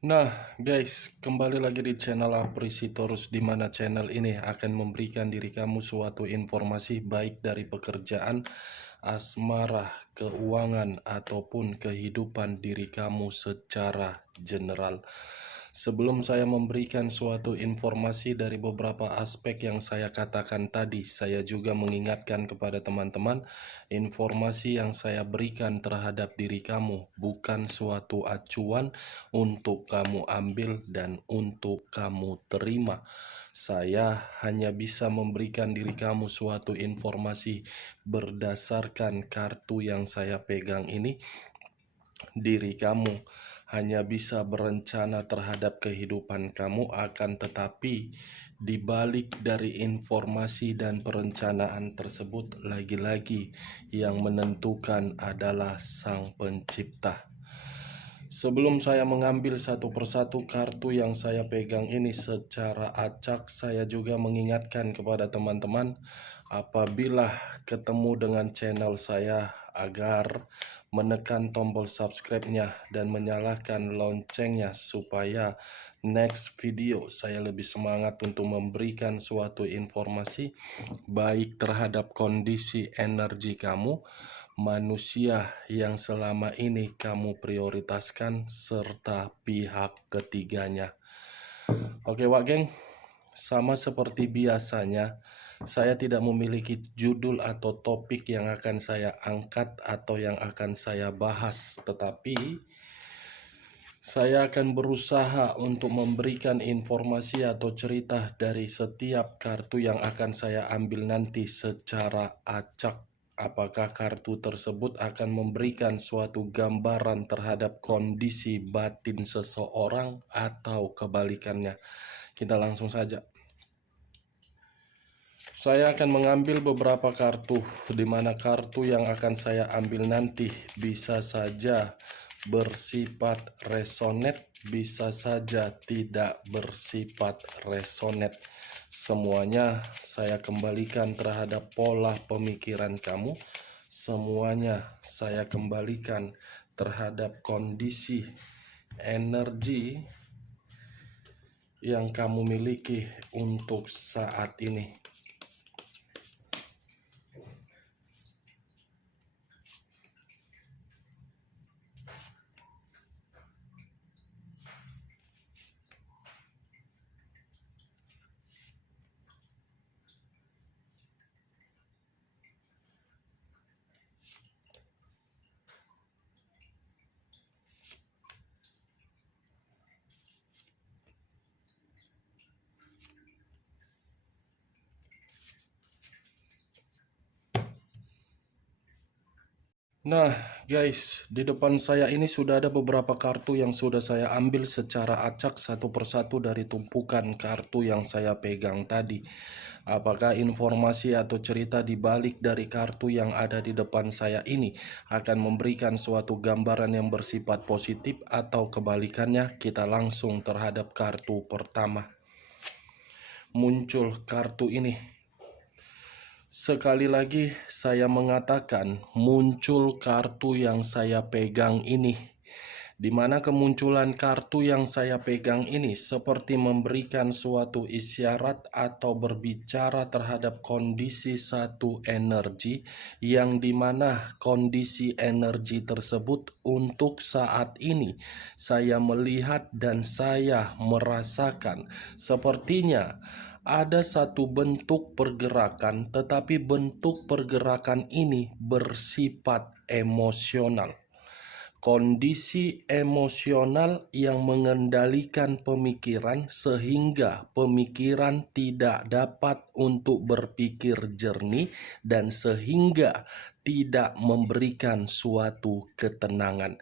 Nah, guys, kembali lagi di channel Aprisitorus, di mana channel ini akan memberikan diri kamu suatu informasi baik dari pekerjaan, asmara, keuangan, ataupun kehidupan diri kamu secara general. Sebelum saya memberikan suatu informasi dari beberapa aspek yang saya katakan tadi, saya juga mengingatkan kepada teman-teman, informasi yang saya berikan terhadap diri kamu bukan suatu acuan untuk kamu ambil dan untuk kamu terima. Saya hanya bisa memberikan diri kamu suatu informasi berdasarkan kartu yang saya pegang ini. Diri kamu hanya bisa berencana terhadap kehidupan kamu, akan tetapi di balik dari informasi dan perencanaan tersebut, lagi-lagi yang menentukan adalah Sang Pencipta. Sebelum saya mengambil satu persatu kartu yang saya pegang ini secara acak, saya juga mengingatkan kepada teman-teman, apabila ketemu dengan channel saya, agar menekan tombol subscribe-nya dan menyalakan loncengnya supaya next video saya lebih semangat untuk memberikan suatu informasi baik terhadap kondisi energi kamu, manusia yang selama ini kamu prioritaskan, serta pihak ketiganya. Oke Wak Geng, sama seperti biasanya, saya tidak memiliki judul atau topik yang akan saya angkat atau yang akan saya bahas, tetapi saya akan berusaha untuk memberikan informasi atau cerita dari setiap kartu yang akan saya ambil nanti secara acak. Apakah kartu tersebut akan memberikan suatu gambaran terhadap kondisi batin seseorang atau kebalikannya? Kita langsung saja. Saya akan mengambil beberapa kartu, di mana kartu yang akan saya ambil nanti bisa saja bersifat resonate, bisa saja tidak bersifat resonate. Semuanya saya kembalikan terhadap pola pemikiran kamu. Semuanya saya kembalikan terhadap kondisi energi yang kamu miliki untuk saat ini. Nah, guys, di depan saya ini sudah ada beberapa kartu yang sudah saya ambil secara acak satu persatu dari tumpukan kartu yang saya pegang tadi. Apakah informasi atau cerita di balik dari kartu yang ada di depan saya ini akan memberikan suatu gambaran yang bersifat positif atau kebalikannya? Kita langsung terhadap kartu pertama. Muncul kartu ini. Sekali lagi saya mengatakan, muncul kartu yang saya pegang ini, di mana kemunculan kartu yang saya pegang ini seperti memberikan suatu isyarat atau berbicara terhadap kondisi satu energi, yang dimana kondisi energi tersebut untuk saat ini saya melihat dan saya merasakan sepertinya ada satu bentuk pergerakan, tetapi bentuk pergerakan ini bersifat emosional. Kondisi emosional yang mengendalikan pemikiran sehingga pemikiran tidak dapat untuk berpikir jernih dan sehingga tidak memberikan suatu ketenangan.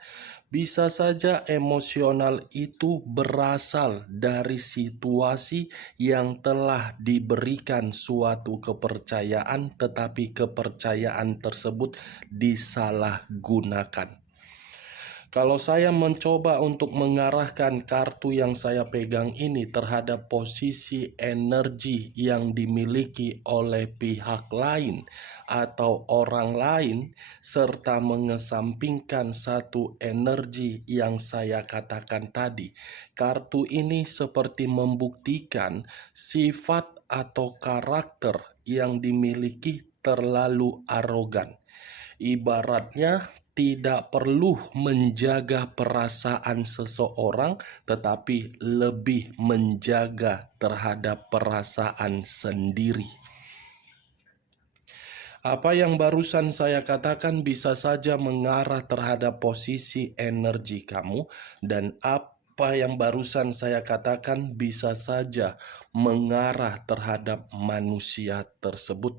Bisa saja emosional itu berasal dari situasi yang telah diberikan suatu kepercayaan, tetapi kepercayaan tersebut disalahgunakan. Kalau saya mencoba untuk mengarahkan kartu yang saya pegang ini terhadap posisi energi yang dimiliki oleh pihak lain atau orang lain, serta mengesampingkan satu energi yang saya katakan tadi, kartu ini seperti membuktikan sifat atau karakter yang dimiliki terlalu arogan. Ibaratnya tidak perlu menjaga perasaan seseorang, tetapi lebih menjaga terhadap perasaan sendiri. Apa yang barusan saya katakan bisa saja mengarah terhadap posisi energi kamu, dan apa yang barusan saya katakan bisa saja mengarah terhadap manusia tersebut.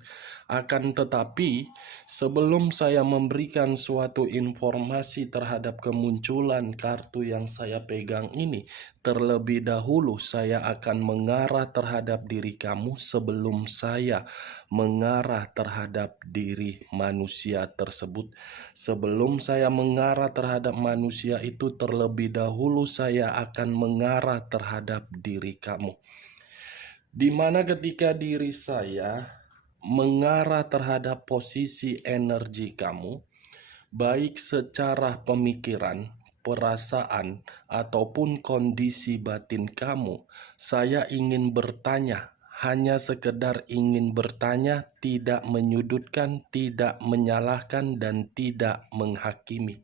Akan tetapi, sebelum saya memberikan suatu informasi terhadap kemunculan kartu yang saya pegang ini, terlebih dahulu saya akan mengarah terhadap diri kamu sebelum saya mengarah terhadap diri manusia tersebut. Sebelum saya mengarah terhadap manusia itu, terlebih dahulu saya akan mengarah terhadap diri kamu. Di mana ketika diri saya mengarah terhadap posisi energi kamu, baik secara pemikiran, perasaan, ataupun kondisi batin kamu, saya ingin bertanya, hanya sekedar ingin bertanya, tidak menyudutkan, tidak menyalahkan, dan tidak menghakimi.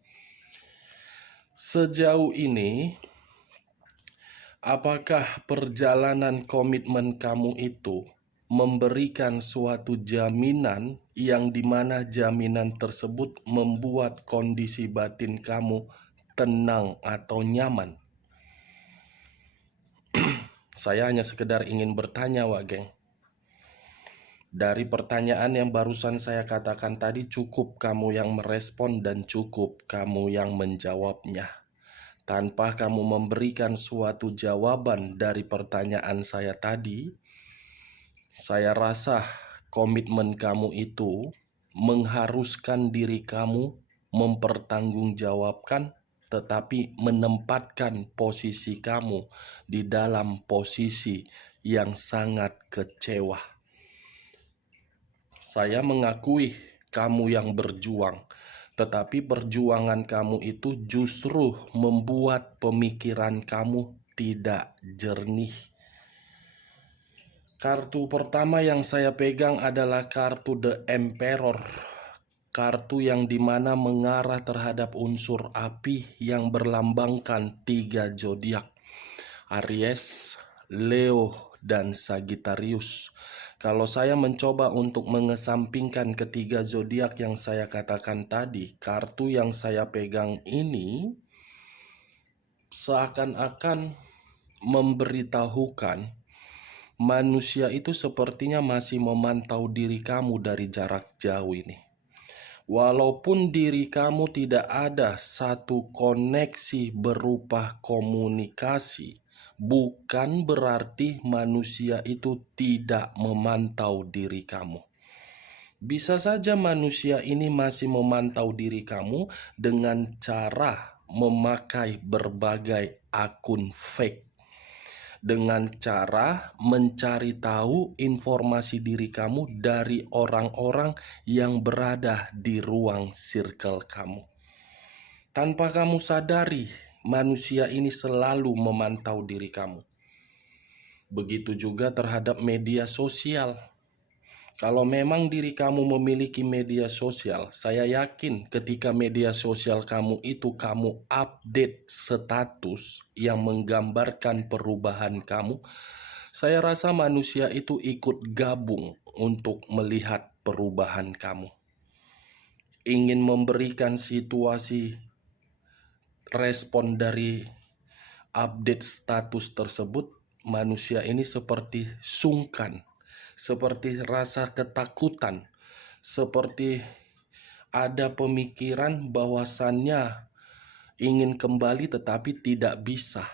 Sejauh ini, apakah perjalanan komitmen kamu itu memberikan suatu jaminan yang dimana jaminan tersebut membuat kondisi batin kamu tenang atau nyaman? Saya hanya sekedar ingin bertanya, Wak Geng. Dari pertanyaan yang barusan saya katakan tadi, cukup kamu yang merespon dan cukup kamu yang menjawabnya. Tanpa kamu memberikan suatu jawaban dari pertanyaan saya tadi, saya rasa komitmen kamu itu mengharuskan diri kamu mempertanggungjawabkan, tetapi menempatkan posisi kamu di dalam posisi yang sangat kecewa. Saya mengakui kamu yang berjuang, tetapi perjuangan kamu itu justru membuat pemikiran kamu tidak jernih. Kartu pertama yang saya pegang adalah kartu The Emperor. Kartu yang dimana mengarah terhadap unsur api yang berlambangkan 3 zodiak: Aries, Leo, dan Sagittarius. Kalau saya mencoba untuk mengesampingkan ketiga zodiak yang saya katakan tadi, kartu yang saya pegang ini seakan-akan memberitahukan manusia itu sepertinya masih memantau diri kamu dari jarak jauh ini. Walaupun diri kamu tidak ada satu koneksi berupa komunikasi, bukan berarti manusia itu tidak memantau diri kamu. Bisa saja manusia ini masih memantau diri kamu dengan cara memakai berbagai akun fake, dengan cara mencari tahu informasi diri kamu dari orang-orang yang berada di ruang circle kamu. Tanpa kamu sadari, manusia ini selalu memantau diri kamu. Begitu juga terhadap media sosial. Kalau memang diri kamu memiliki media sosial, saya yakin ketika media sosial kamu itu kamu update status yang menggambarkan perubahan kamu, saya rasa manusia itu ikut gabung untuk melihat perubahan kamu. Ingin memberikan situasi respon dari update status tersebut, manusia ini seperti sungkan, seperti rasa ketakutan, seperti ada pemikiran bahwasannya ingin kembali tetapi tidak bisa.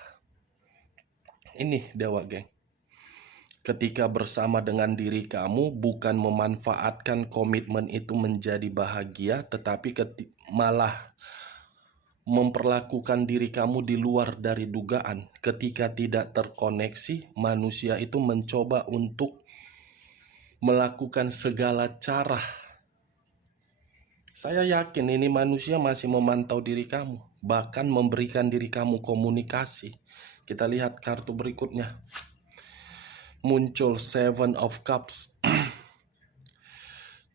Ini Dewa Geng. Ketika bersama dengan diri kamu, bukan memanfaatkan komitmen itu menjadi bahagia, tetapi malah memperlakukan diri kamu di luar dari dugaan. Ketika tidak terkoneksi, manusia itu mencoba untuk melakukan segala cara. Saya yakin ini manusia masih memantau diri kamu, bahkan memberikan diri kamu komunikasi. Kita lihat kartu berikutnya. Muncul Seven of Cups.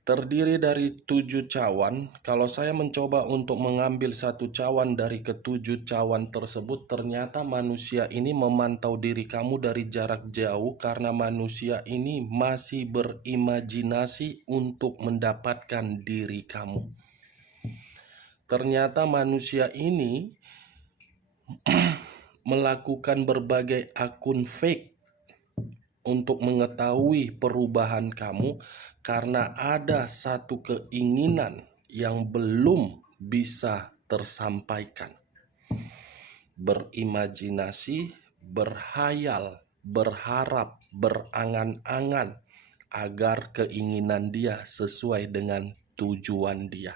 Terdiri dari 7 cawan. Kalau saya mencoba untuk mengambil satu cawan dari ketujuh cawan tersebut, ternyata manusia ini memantau diri kamu dari jarak jauh karena manusia ini masih berimajinasi untuk mendapatkan diri kamu. Ternyata manusia ini melakukan berbagai akun fake untuk mengetahui perubahan kamu karena ada satu keinginan yang belum bisa tersampaikan. Berimajinasi, berhayal, berharap, berangan-angan agar keinginan dia sesuai dengan tujuan dia.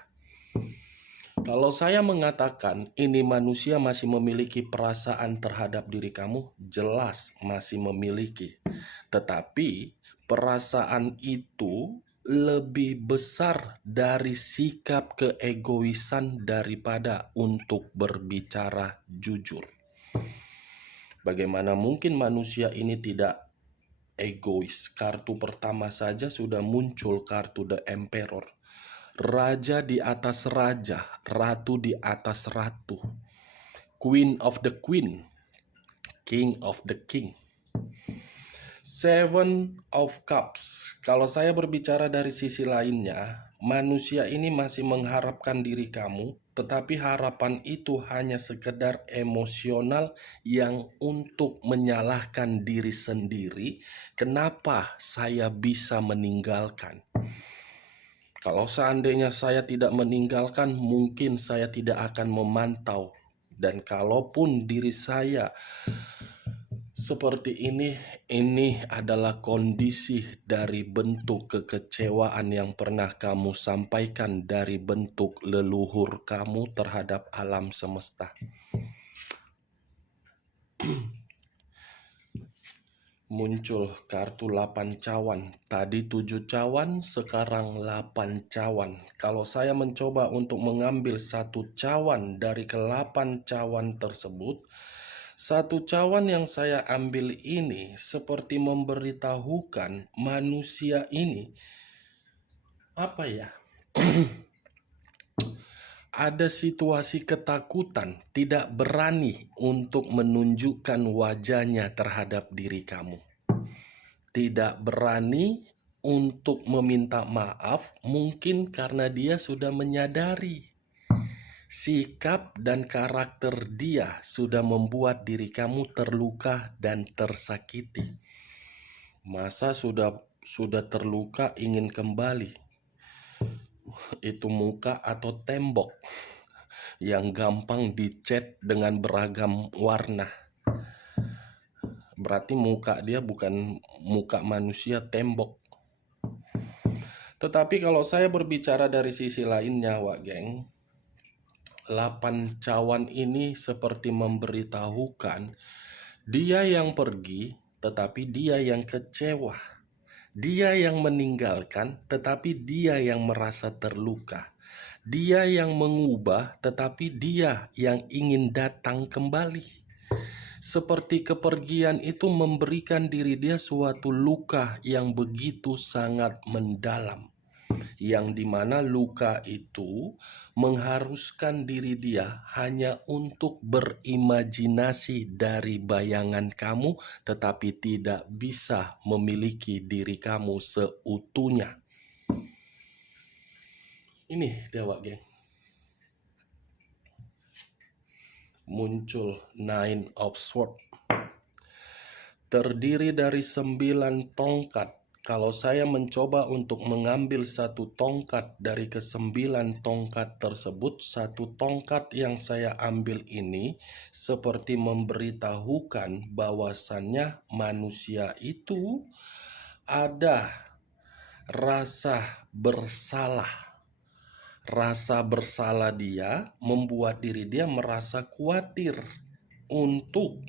Kalau saya mengatakan ini manusia masih memiliki perasaan terhadap diri kamu, jelas masih memiliki. Tetapi perasaan itu lebih besar dari sikap keegoisan daripada untuk berbicara jujur. Bagaimana mungkin manusia ini tidak egois? Kartu pertama saja sudah muncul kartu The Emperor. Raja di atas raja, ratu di atas ratu, Queen of the Queen, King of the King. Seven of Cups. Kalau saya berbicara dari sisi lainnya, manusia ini masih mengharapkan diri kamu, tetapi harapan itu hanya sekedar emosional yang untuk menyalahkan diri sendiri. Kenapa saya bisa meninggalkan? Kalau seandainya saya tidak meninggalkan, mungkin saya tidak akan memantau. Dan kalaupun diri saya seperti ini adalah kondisi dari bentuk kekecewaan yang pernah kamu sampaikan dari bentuk leluhur kamu terhadap alam semesta. Muncul kartu 8 cawan. Tadi 7 cawan, sekarang 8 cawan. Kalau saya mencoba untuk mengambil satu cawan dari ke-8 cawan tersebut, satu cawan yang saya ambil ini seperti memberitahukan manusia ini ada situasi ketakutan, tidak berani untuk menunjukkan wajahnya terhadap diri kamu. Tidak berani untuk meminta maaf, mungkin karena dia sudah menyadari sikap dan karakter dia sudah membuat diri kamu terluka dan tersakiti. Masa sudah terluka ingin kembali? Itu muka atau tembok yang gampang dicat dengan beragam warna. Berarti muka dia bukan muka manusia, tembok. Tetapi kalau saya berbicara dari sisi lainnya, Wak Geng, 8 cawan ini seperti memberitahukan dia yang pergi, tetapi dia yang kecewa. Dia yang meninggalkan, tetapi dia yang merasa terluka. Dia yang mengubah, tetapi dia yang ingin datang kembali. Seperti kepergian itu memberikan diri dia suatu luka yang begitu sangat mendalam. Yang dimana luka itu mengharuskan diri dia hanya untuk berimajinasi dari bayangan kamu, tetapi tidak bisa memiliki diri kamu seutuhnya. Ini Dewa Geng. Muncul Nine of Swords. Terdiri dari 9 tongkat. Kalau saya mencoba untuk mengambil satu tongkat dari ke-9 tongkat tersebut, satu tongkat yang saya ambil ini seperti memberitahukan bahwasannya manusia itu ada rasa bersalah, Rasa bersalah dia membuat diri dia merasa khawatir untuk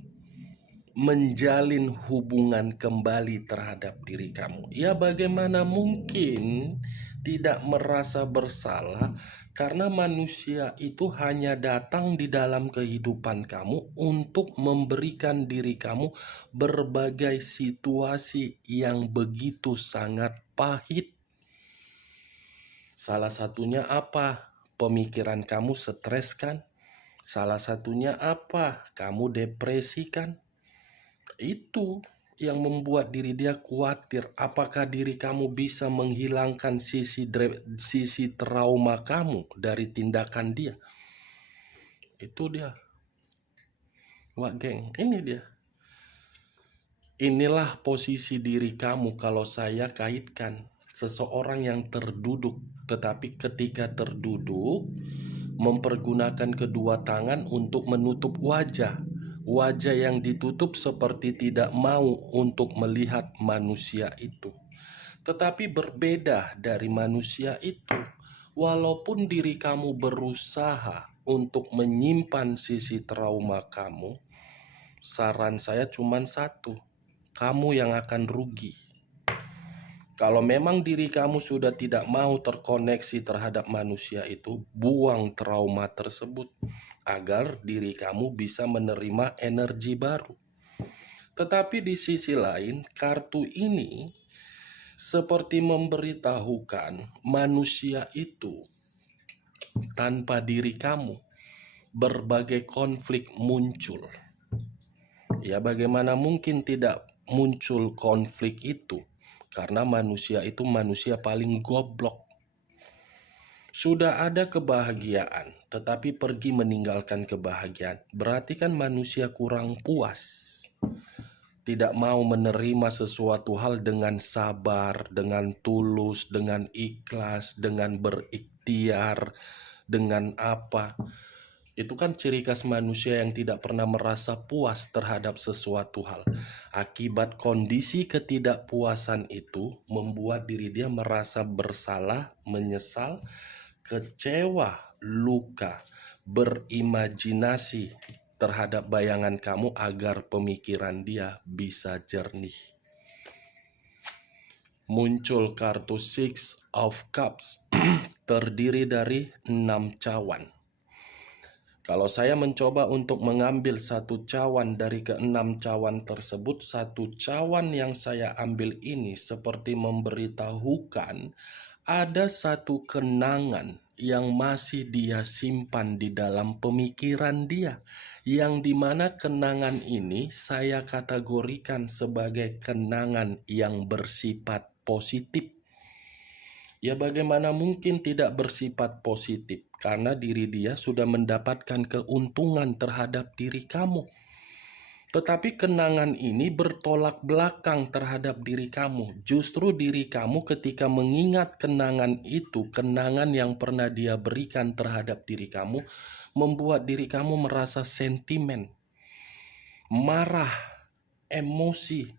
menjalin hubungan kembali terhadap diri kamu. Ya, bagaimana mungkin tidak merasa bersalah, karena manusia itu hanya datang di dalam kehidupan kamu untuk memberikan diri kamu berbagai situasi yang begitu sangat pahit. Salah satunya apa? Pemikiran kamu stres kan? Salah satunya apa? Kamu depresi kan? Itu yang membuat diri dia khawatir. Apakah diri kamu bisa menghilangkan sisi trauma kamu dari tindakan dia? Itu dia. Wah geng, ini dia. Inilah posisi diri kamu kalau saya kaitkan. Seseorang yang terduduk, tetapi ketika terduduk mempergunakan kedua tangan untuk menutup wajah. Wajah yang ditutup seperti tidak mau untuk melihat manusia itu. Tetapi berbeda dari manusia itu. Walaupun diri kamu berusaha untuk menyimpan sisi trauma kamu, saran saya cuma satu, kamu yang akan rugi. Kalau memang diri kamu sudah tidak mau terkoneksi terhadap manusia itu, buang trauma tersebut agar diri kamu bisa menerima energi baru. Tetapi di sisi lain, kartu ini seperti memberitahukan manusia itu tanpa diri kamu berbagai konflik muncul. Ya, bagaimana mungkin tidak muncul konflik itu? Karena manusia itu manusia paling goblok. Sudah ada kebahagiaan, tetapi pergi meninggalkan kebahagiaan. Berarti kan manusia kurang puas. Tidak mau menerima sesuatu hal dengan sabar, dengan tulus, dengan ikhlas, dengan berikhtiar, dengan apa. Itu kan ciri khas manusia yang tidak pernah merasa puas terhadap sesuatu hal. Akibat kondisi ketidakpuasan itu membuat diri dia merasa bersalah, menyesal, kecewa, luka, berimajinasi terhadap bayangan kamu agar pemikiran dia bisa jernih. Muncul kartu Six of Cups terdiri dari 6 cawan. Kalau saya mencoba untuk mengambil satu cawan dari ke-6 cawan tersebut, satu cawan yang saya ambil ini seperti memberitahukan ada satu kenangan yang masih dia simpan di dalam pemikiran dia, yang dimana kenangan ini saya kategorikan sebagai kenangan yang bersifat positif. Ya, bagaimana mungkin tidak bersifat positif? Karena diri dia sudah mendapatkan keuntungan terhadap diri kamu. Tetapi kenangan ini bertolak belakang terhadap diri kamu. Justru diri kamu ketika mengingat kenangan itu, kenangan yang pernah dia berikan terhadap diri kamu, membuat diri kamu merasa sentimen, marah, emosi,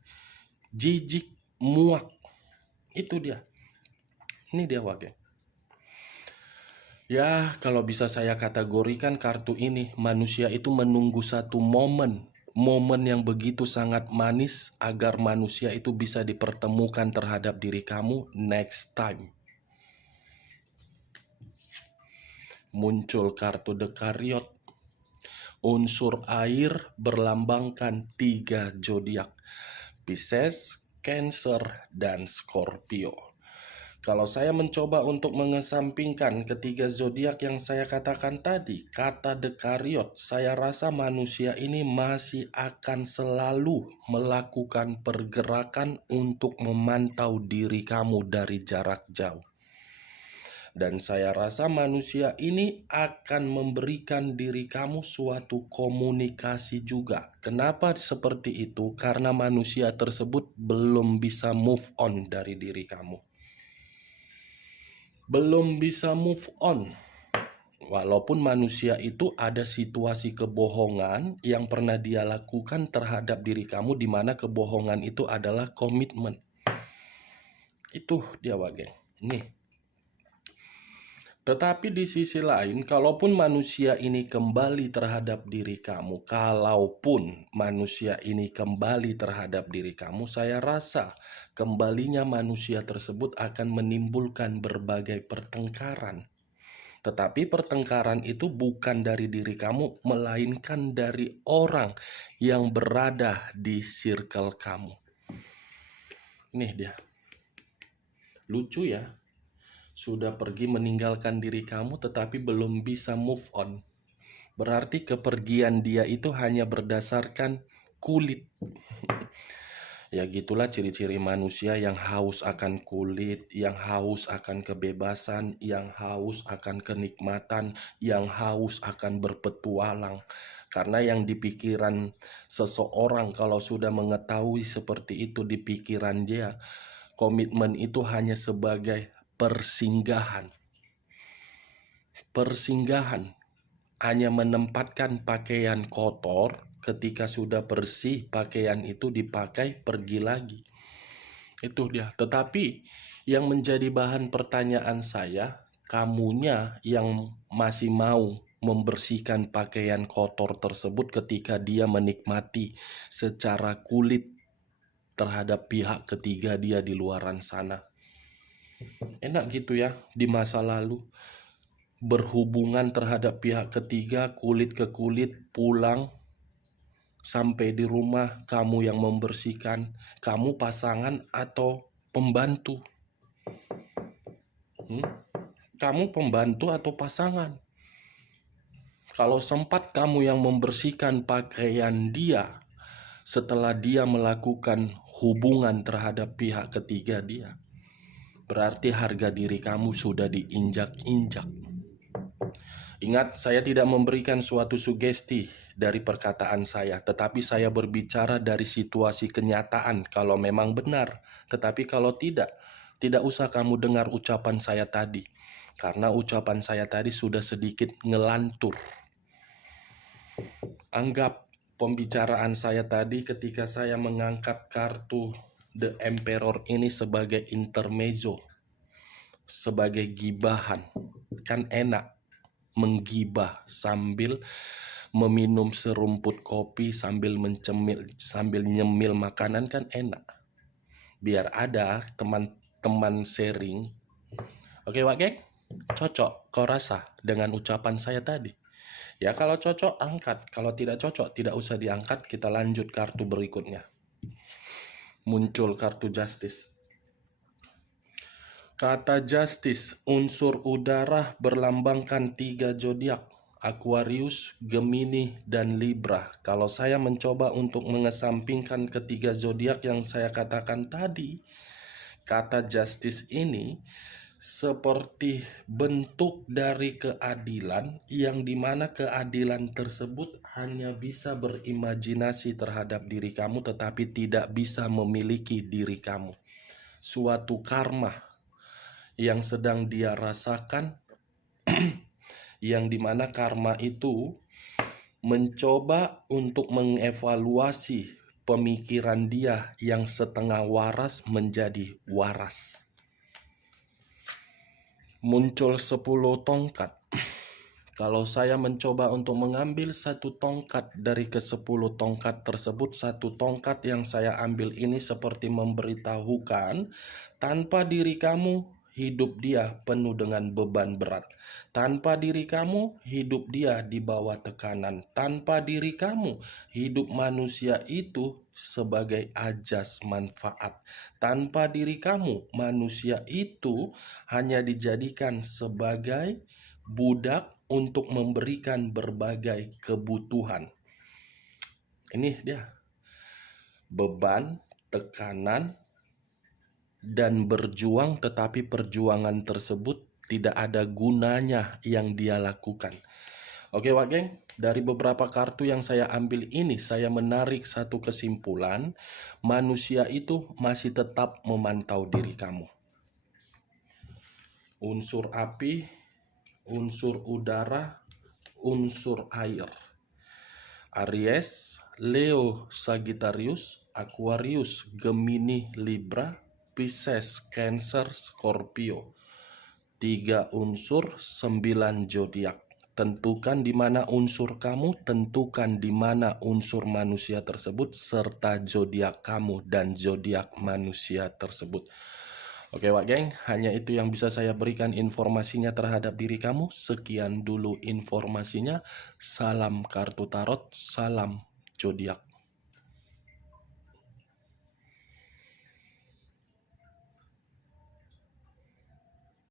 jijik, muak. Itu dia. Ini dia wakil. Ya, kalau bisa saya kategorikan kartu ini, manusia itu menunggu satu momen yang begitu sangat manis agar manusia itu bisa dipertemukan terhadap diri kamu next time. Muncul kartu The Chariot. Unsur air berlambangkan 3 zodiak, Pisces, Cancer, dan Scorpio. Kalau saya mencoba untuk mengesampingkan ketiga zodiak yang saya katakan tadi, kata The Chariot, saya rasa manusia ini masih akan selalu melakukan pergerakan untuk memantau diri kamu dari jarak jauh. Dan saya rasa manusia ini akan memberikan diri kamu suatu komunikasi juga. Kenapa seperti itu? Karena manusia tersebut belum bisa move on dari diri kamu. Belum bisa move on. Walaupun manusia itu ada situasi kebohongan yang pernah dia lakukan terhadap diri kamu, di mana kebohongan itu adalah komitmen. Itu dia wage. Nih. Tetapi di sisi lain, kalaupun manusia ini kembali terhadap diri kamu, saya rasa kembalinya manusia tersebut akan menimbulkan berbagai pertengkaran. Tetapi pertengkaran itu bukan dari diri kamu, melainkan dari orang yang berada di circle kamu. Nih dia. Lucu ya. Sudah pergi meninggalkan diri kamu tetapi belum bisa move on. Berarti kepergian dia itu hanya berdasarkan kulit. Ya gitulah ciri-ciri manusia yang haus akan kulit, yang haus akan kebebasan, yang haus akan kenikmatan, yang haus akan berpetualang. Karena yang di pikiran seseorang kalau sudah mengetahui seperti itu di pikiran dia, komitmen itu hanya sebagai persinggahan. Persinggahan hanya menempatkan pakaian kotor, ketika sudah bersih pakaian itu dipakai pergi lagi. Itu dia. Tetapi yang menjadi bahan pertanyaan saya, kamunya yang masih mau membersihkan pakaian kotor tersebut ketika dia menikmati secara kulit terhadap pihak ketiga dia di luaran sana. Enak gitu ya di masa lalu. Berhubungan terhadap pihak ketiga, kulit ke kulit, pulang sampai di rumah kamu yang membersihkan, kamu pasangan atau pembantu? Kamu pembantu atau pasangan? Kalau sempat kamu yang membersihkan pakaian dia setelah dia melakukan hubungan terhadap pihak ketiga dia, berarti harga diri kamu sudah diinjak-injak. Ingat, saya tidak memberikan suatu sugesti dari perkataan saya, tetapi saya berbicara dari situasi kenyataan kalau memang benar. Tetapi kalau tidak usah kamu dengar ucapan saya tadi. Karena ucapan saya tadi sudah sedikit ngelantur. Anggap pembicaraan saya tadi ketika saya mengangkat kartu The Emperor ini sebagai intermezzo, sebagai gibahan. Kan enak menggibah sambil meminum serumput kopi sambil nyemil makanan, kan enak. Biar ada teman-teman sharing. Oke Wak Geng, cocok kau rasa dengan ucapan saya tadi? Ya kalau cocok angkat, kalau tidak cocok tidak usah diangkat, kita lanjut kartu berikutnya. Muncul kartu Justice. Kata Justice, unsur udara berlambangkan 3 zodiak, Aquarius, Gemini, dan Libra. Kalau saya mencoba untuk mengesampingkan ketiga zodiak yang saya katakan tadi, kata Justice ini seperti bentuk dari keadilan, yang dimana keadilan tersebut hanya bisa berimajinasi terhadap diri kamu tetapi tidak bisa memiliki diri kamu. Suatu karma yang sedang dia rasakan, yang dimana karma itu mencoba untuk mengevaluasi pemikiran dia yang setengah waras menjadi waras. Muncul 10 tongkat. Kalau saya mencoba untuk mengambil satu tongkat dari ke-10 tongkat tersebut, satu tongkat yang saya ambil ini seperti memberitahukan, tanpa diri kamu, hidup dia penuh dengan beban berat. Tanpa diri kamu, hidup dia di bawah tekanan. Tanpa diri kamu, hidup manusia itu sebagai ajas manfaat. Tanpa diri kamu, manusia itu hanya dijadikan sebagai budak untuk memberikan berbagai kebutuhan. Ini dia. Beban, tekanan, dan berjuang, tetapi perjuangan tersebut tidak ada gunanya yang dia lakukan. Oke Wak Geng, dari beberapa kartu yang saya ambil ini, saya menarik satu kesimpulan, manusia itu masih tetap memantau diri kamu. Unsur api, unsur udara, unsur air. Aries, Leo, Sagittarius, Aquarius, Gemini, Libra, Pisces, Cancer, Scorpio. 3 unsur, 9 zodiak. Tentukan di mana unsur kamu, tentukan di mana unsur manusia tersebut, serta zodiak kamu dan zodiak manusia tersebut. Oke Wak Geng, hanya itu yang bisa saya berikan informasinya terhadap diri kamu. Sekian dulu informasinya. Salam kartu tarot, salam zodiak.